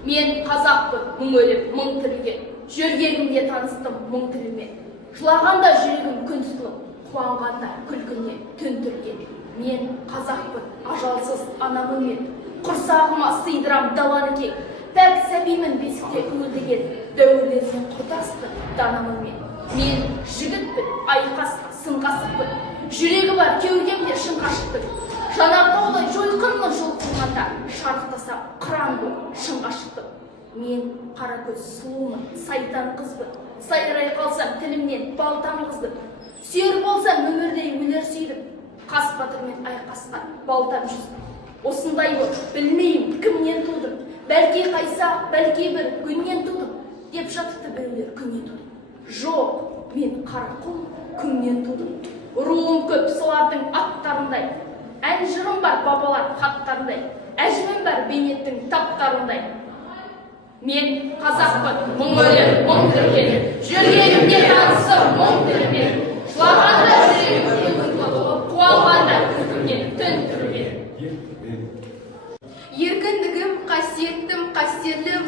Мен қазақпын, мың өліп, мың тірілген. Жүргенімде таныстым мың тілмен. Жылағанда жүрегім күн тұтылып, қуанғанда күлкіне түн түрген. Мен қазақпын, ажалсыз анамын мен. Құрсағыма сыйдырам даланы кең. Пәк сәбимін бесікте өлдіген. Дәуірлермен құрдасты данамын мен. Мен жігітпін, айқасқа, сынғасықпын. Жүрегі бар кеудемде шын ғашықпын. Жанартаудай жойқынмын жол қылғанда, шарықтасам қыран болып шыңға шықтым. Мен қара көз сұлумын, сайтан қызбын. Сайрай қалсам тілімнен балтам қыздым. Сүйер болсам өмірдей өлер сүйдім. Қас батырмен айқасқан балтам жүздім. Осындай бол, білмеймін кімнен тудым. Бәлки қайсақ, бәлки бір күннен тудым. Деп жатыпты біреулер күннен тудым. Жоқ, мен қарақұл күннен тудым. Руым көп солардың аттарындай. Ән жырым бар бабалар хаттарындай. Әжімім бар бейнеттің таптарындай. Мен қазақпын, мың өліп, мың тірілген. Жүргенімде таныстым мың тілмен. Жылағанда жүрегім күн тұтылып, қуанғанда күлкімнен түн түрілген. Еркіндігім, қасиеттім, қастерлім,